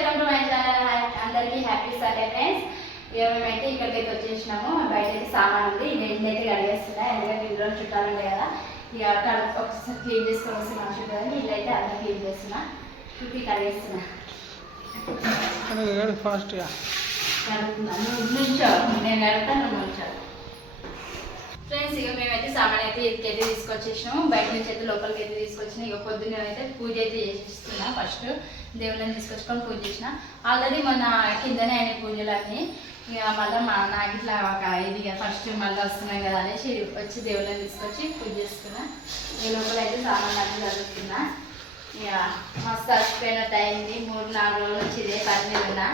Welcome to my channel. అందరికీ happy Sunday friends. మేమైతే ఇక్కడికైతే వచ్చేసినాము. బయట అయితే సామాన్ ఉంది, ఇదైతే కడిగేస్తున్నా. ఎందుకంటే ఇంట్లో చుట్టాలంటే కదా, ఇక అక్కడ ఒకసారి క్లీన్ చేసుకొని వస్తే మంచిగా ఉంటుందని ఇల్లు అయితే అంతా క్లీన్ చేస్తున్నా. చుట్టి కడిగేస్తున్నా. ఫాస్ట్గా కడుగుతున్నా. నుంచో నేను కడతాను, నువ్వు నుంచో. ఫ్రెండ్స్, ఇక మేమైతే సామాన్ అయితే ఇదికైతే తీసుకొచ్చేసినాము. బయట నుంచి అయితే లోపలికి అయితే తీసుకొచ్చినా. ఇక పొద్దున్న అయితే పూజ అయితే చేసిస్తున్నా. ఫస్ట్ దేవుళ్ళని తీసుకొచ్చుకొని పూజ చేసిన. ఆల్రెడీ మొన్న కిందనే అయిన పూజలు అన్నీ. ఇక మళ్ళీ నాకు ఇట్లా ఒక ఇది ఫస్ట్ మళ్ళీ వస్తున్నాయి కదా అనేసి వచ్చి దేవుళ్ళని తీసుకొచ్చి పూజ చేస్తున్నా. ఈ లోపల అయితే సామాన్లు అన్నీ చదువుతున్నా. ఇక మస్తు అలసిపోయినట్టు అయింది. 3-4 రోజులు వచ్చి ఇదే పని మీద ఉన్నా.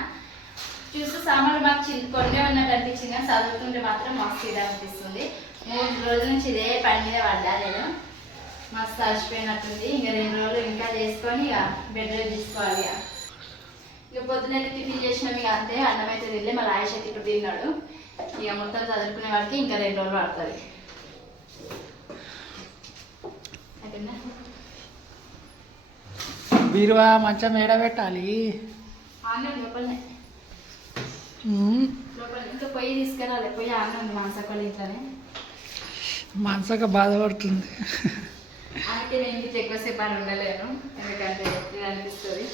చూస్తే సామాన్లు మాకు కొన్నే ఉన్నట్టు అనిపించింది, కానీ చదువుతుంటే మాత్రం మస్తు ఇది అనిపిస్తుంది. 3 రోజుల నుంచి ఇదే పని మీద పడ్డా నేను. మస్తు అలసిపోయినట్టుంది. ఇంకా 2 రోజులు ఇంకా చేసుకొని ఇక బెడ్ రెస్ట్ తీసుకోవాలి. ఇక పొద్దునైతే టిఫిన్ చేసినాం. ఇక అంతే, అన్నం అయితే తినలే. మళ్ళీ ఆయుష్ అయితే ఇప్పుడు తిన్నాడు. ఇక మొత్తం చదువుకునే వాడికి ఇంకా 2 రోజులు పడుతుంది. అయిపోయిందా? బీరువా మంచం ఏడ పెట్టాలి? ఆన్నే లోపలనే లోపల. ఇంకా పొయ్యి తీసుకురాలి. పొయ్యి ఆన్నే ఉంది మనసక్కల ఇంట్లోనే. మనసక బాధపడుతుంది. అందుకే నేను ఇంటికి ఎక్కువసేపు అని ఉండలేను, ఎందుకంటే ఎప్పుడు అనిపిస్తుంది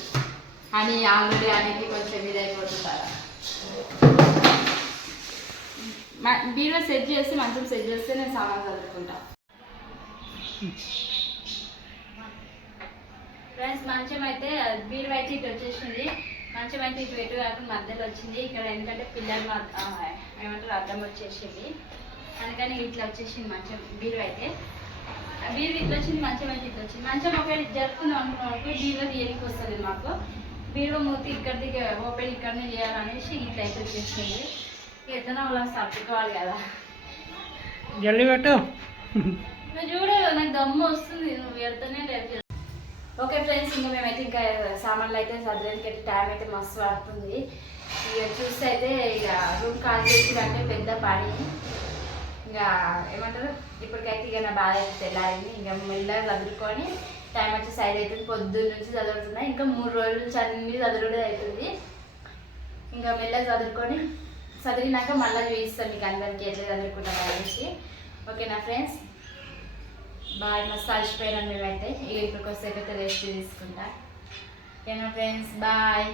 అని. ఆల్రెడీ అనేది కొంచెం ఇది అయిపోతుంటారా. బీరువా సెట్ చేసి మంచం సెట్ చేస్తే నేను సామాన్ చదువుకుంటా. ఫ్రెండ్స్, మంచం అయితే బీరువా అయితే ఇటు వచ్చేసింది. మంచం అయితే ఇటు ఎటు కాకుండా మధ్యలో వచ్చింది. ఇక్కడ ఎందుకంటే పిల్లలు ఏమంటారు అర్థం వచ్చేసింది, అందుకని ఇట్లా వచ్చేసింది మంచం. బీరువా అయితే బీరువా ఇట్లా వచ్చింది, మంచం అయితే ఇట్లా వచ్చింది. మంచం ఒకవేళ జరుపుకుందాం అనుకున్నాం, బీరువా తీయడానికి వస్తుంది మాకు. బీరువా మూతి ఇక్కడిది ఓపెన్ ఇక్కడనే చేయాలనేసి ఇట్లా అయితే వచ్చేసింది. ఎట్లనో వాళ్ళకి సర్దుకోవాలి కదా. జల్లి పెట్టు. నువ్వు చూడు, నాకు దమ్ము వస్తుంది, నువ్వు పెడితేనే లేదు. ఓకే ఫ్రెండ్స్, ఇంకా మేమైతే ఇంకా సామాన్లు అయితే సర్దడానికి అయితే టైం అయితే మస్తు పడుతుంది. ఇక చూస్తే అయితే ఇక రూమ్ కాల్ చేసిరంటే పెద్ద పని. ఇంకా ఏమంటారు, ఇప్పటికైతే ఇక నా బాధ అయితే తెల్లారింది. ఇంకా మెల్లగా చదువుకొని టైం వచ్చి సైడ్ అవుతుంది. పొద్దున్న నుంచి చదువుతున్నా. ఇంకా 3 రోజుల నుంచి అన్ని చదువుడే అవుతుంది. ఇంకా మెల్లగా చదివినాక మళ్ళీ చూపిస్తాను మీకు అందరికీ ఎట్లా చదువుకుంటాను అనేసి. ఓకేనా ఫ్రెండ్స్, బాయ్. మస్తు అలసిపోయినాను మేమైతే. ఇక ఇప్పటికొస్తే అయితే రెస్ట్ తీసుకుంటా. ఓకేనా ఫ్రెండ్స్, బాయ్.